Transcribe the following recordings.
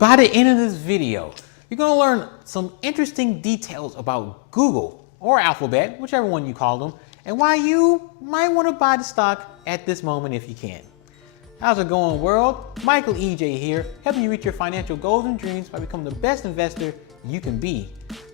By the end of this video, you're going to learn some interesting details about Google or Alphabet, whichever one you call them, and why you might want to buy the stock at this moment if you can. How's it going, world? Michael EJ here, helping you reach your financial goals and dreams by becoming the best investor you can be.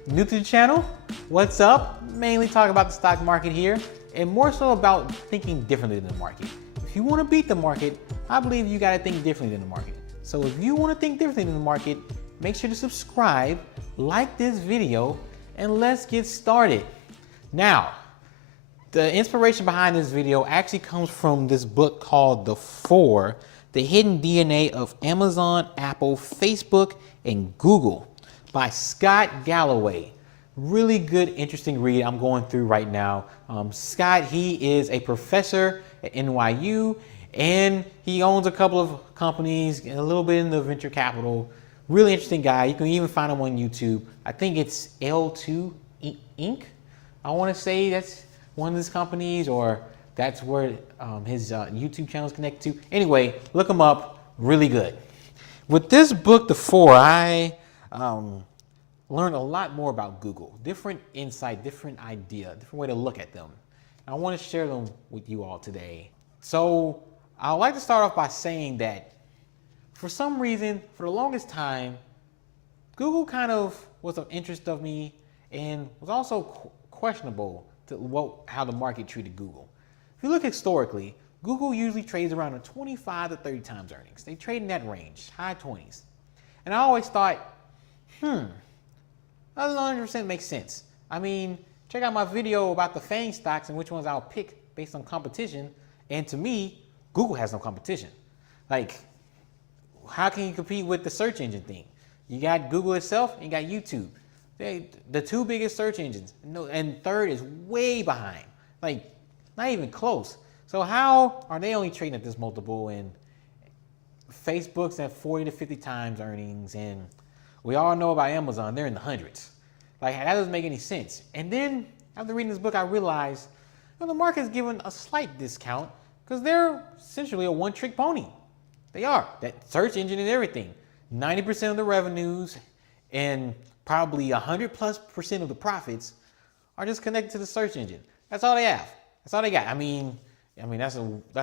New to the channel? What's up? Mainly talk about the stock market here, and more so about thinking differently than the market. If you want to beat the market, I believe you got to think differently than the market. So if you want to think differently than the market, make sure to subscribe, like this video, and let's get started. Now, the inspiration behind this video actually comes from this book called The Four, The Hidden DNA of Amazon, Apple, Facebook, and Google by Scott Galloway. Really good, interesting read I'm going through right now. Scott, he is a professor at NYU, and he owns a couple of companies and a little bit in the venture capital. Really interesting guy. You can even find him on YouTube. I think it's L2 Inc. I want to say that's one of his companies, or that's where his YouTube channel is connected to. Anyway, look him up. Really good. With this book, The Four, I learned a lot more about Google. Different insight, different idea, different way to look at them. I want to share them with you all today. So I'd like to start off by saying that for some reason, for the longest time, Google kind of was of interest of me and was also questionable to how the market treated Google. If you look historically, Google usually trades around a 25 to 30 times earnings. They trade in that range, high 20s. And I always thought, that doesn't 100% make sense. I mean, check out my video about the FANG stocks and which ones I'll pick based on competition. And to me, Google has no competition. Like, how can you compete with the search engine thing? You got Google itself and you got YouTube. The two biggest search engines, and third is way behind, like not even close. So how are they only trading at this multiple, and Facebook's at 40 to 50 times earnings, and we all know about Amazon, they're in the hundreds. Like, that doesn't make any sense. And then after reading this book, I realized the market's given a slight discount because they're essentially a one-trick pony. They are, that search engine and everything. 90% of the revenues and probably 100+% of the profits are just connected to the search engine. That's all they have. That's all they got. I mean that's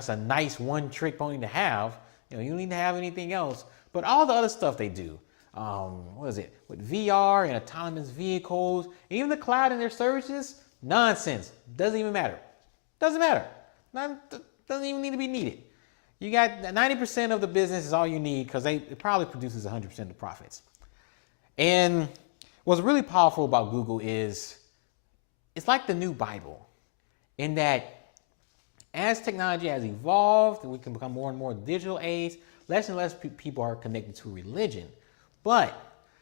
a nice one-trick pony to have. You don't need to have anything else. But all the other stuff they do, what is it? With VR and autonomous vehicles, even the cloud and their services, nonsense. Doesn't even matter. Doesn't matter. Doesn't even need to be needed. You got 90% of the business is all you need because it probably produces 100% of the profits. And what's really powerful about Google is it's like the new Bible, in that as technology has evolved and we can become more and more digital age, less and less people are connected to religion. But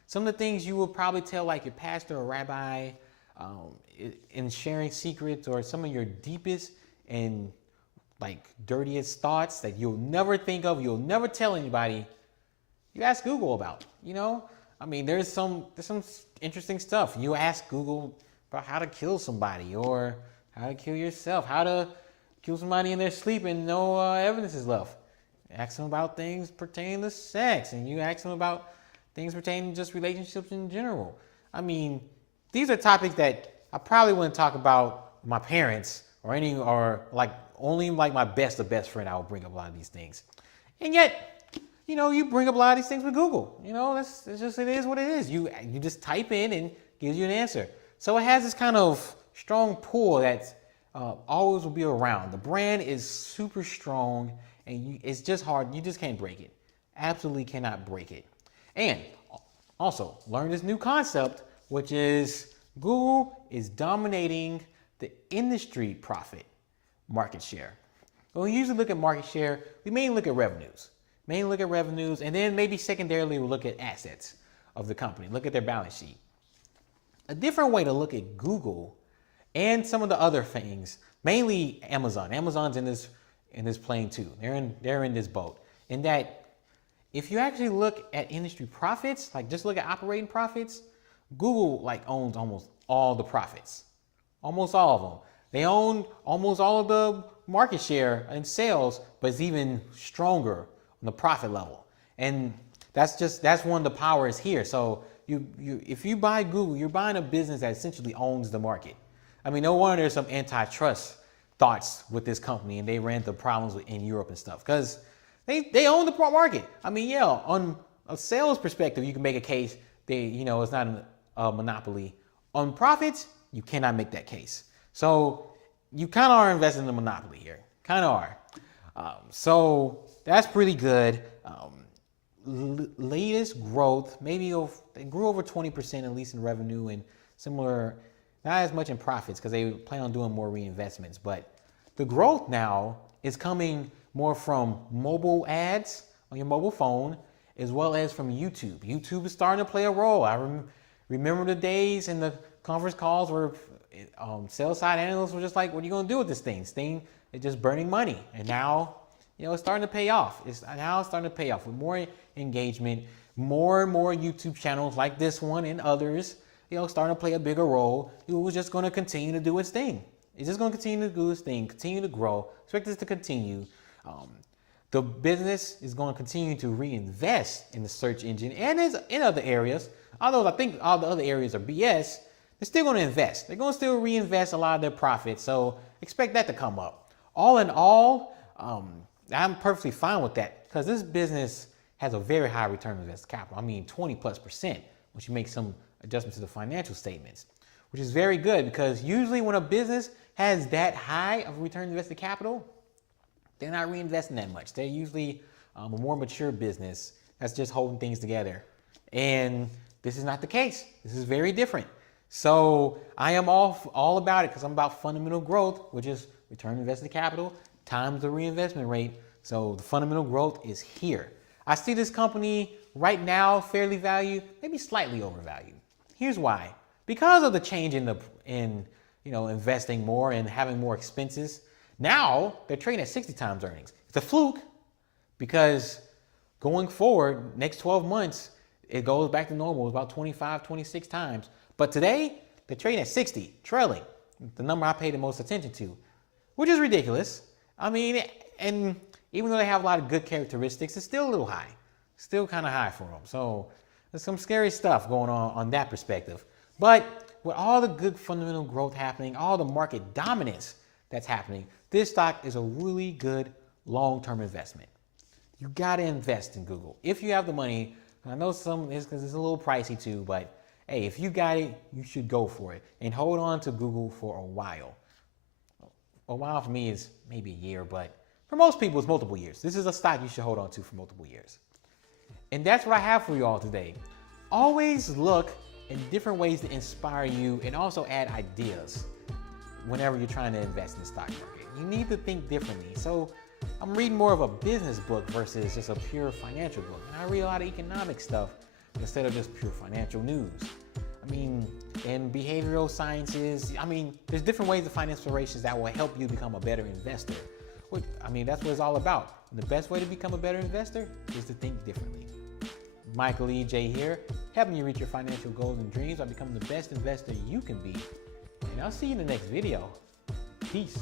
some of the things you will probably tell like your pastor or rabbi in sharing secrets, or some of your deepest and like dirtiest thoughts that you'll never think of, you'll never tell anybody, you ask Google about, I mean, there's some interesting stuff. You ask Google about how to kill somebody, or how to kill yourself, how to kill somebody in their sleep and no evidence is left. Ask them about things pertaining to sex, and you ask them about things pertaining to just relationships in general. I mean, these are topics that I probably wouldn't talk about with my parents only like my the best friend. I would bring up a lot of these things. And yet, you bring up a lot of these things with Google. It is what it is. You just type in and it gives you an answer. So it has this kind of strong pull that always will be around. The brand is super strong, and it's just hard. You just can't break it. Absolutely cannot break it. And also learn this new concept, which is Google is dominating the industry profit market share. When we usually look at market share, we mainly look at revenues. And then maybe secondarily we'll look at assets of the company, look at their balance sheet. A different way to look at Google and some of the other things, mainly Amazon. Amazon's in this plane too. They're in this boat. In that, if you actually look at industry profits, like just look at operating profits, Google owns almost all the profits, almost all of them. They own almost all of the market share and sales, but it's even stronger on the profit level. And That's one of the powers here. So if you buy Google, you're buying a business that essentially owns the market. I mean, no wonder there's some antitrust thoughts with this company, and they ran into problems in Europe and stuff because they own the market. I mean, yeah, on a sales perspective, you can make a case it's not a monopoly. On profits, you cannot make that case. So you kind of are investing in a monopoly here, kind of are. So that's pretty good. Latest growth, maybe they grew over 20% at least in revenue and similar, not as much in profits because they plan on doing more reinvestments. But the growth now is coming more from mobile ads on your mobile phone as well as from YouTube. YouTube is starting to play a role. I remember the days in the conference calls where sales side analysts were just like, what are you going to do with this thing? This thing is just burning money. And now, it's starting to pay off. It's starting to pay off with more engagement, more and more YouTube channels like this one and others, starting to play a bigger role. It was just going to continue to do its thing. It's just going to continue to do its thing, continue to grow. Expect this to continue. The business is going to continue to reinvest in the search engine and in other areas. Although I think all the other areas are BS, they're still going to invest. They're going to still reinvest a lot of their profits. So expect that to come up. All in all, I'm perfectly fine with that because this business has a very high return on invested capital. I mean, 20+% once you make some adjustments to the financial statements, which is very good because usually when a business has that high of return on invested capital, they're not reinvesting that much. They're usually a more mature business that's just holding things together. And this is not the case. This is very different. So I am all about it because I'm about fundamental growth, which is return on invested capital times the reinvestment rate. So the fundamental growth is here. I see this company right now fairly valued, maybe slightly overvalued. Here's why. Because of the change in investing more and having more expenses, now they're trading at 60 times earnings. It's a fluke because going forward, next 12 months, it goes back to normal, about 25, 26 times. But today, they're trading at 60, trailing, the number I pay the most attention to, which is ridiculous. I mean, and even though they have a lot of good characteristics, it's still a little high, still kind of high for them. So there's some scary stuff going on that perspective. But with all the good fundamental growth happening, all the market dominance that's happening, this stock is a really good long-term investment. You got to invest in Google if you have the money. I know some is because it's a little pricey too, but hey, if you got it, you should go for it and hold on to Google for a while. A while for me is maybe a year, but for most people, it's multiple years. This is a stock you should hold on to for multiple years. And that's what I have for you all today. Always look in different ways to inspire you and also add ideas whenever you're trying to invest in the stock market. You need to think differently. So I'm reading more of a business book versus just a pure financial book. And I read a lot of economic stuff instead of just pure financial news. I mean, in behavioral sciences, there's different ways to find inspirations that will help you become a better investor. That's what it's all about. And the best way to become a better investor is to think differently. Michael E. J. here, helping you reach your financial goals and dreams by becoming the best investor you can be. And I'll see you in the next video. Peace.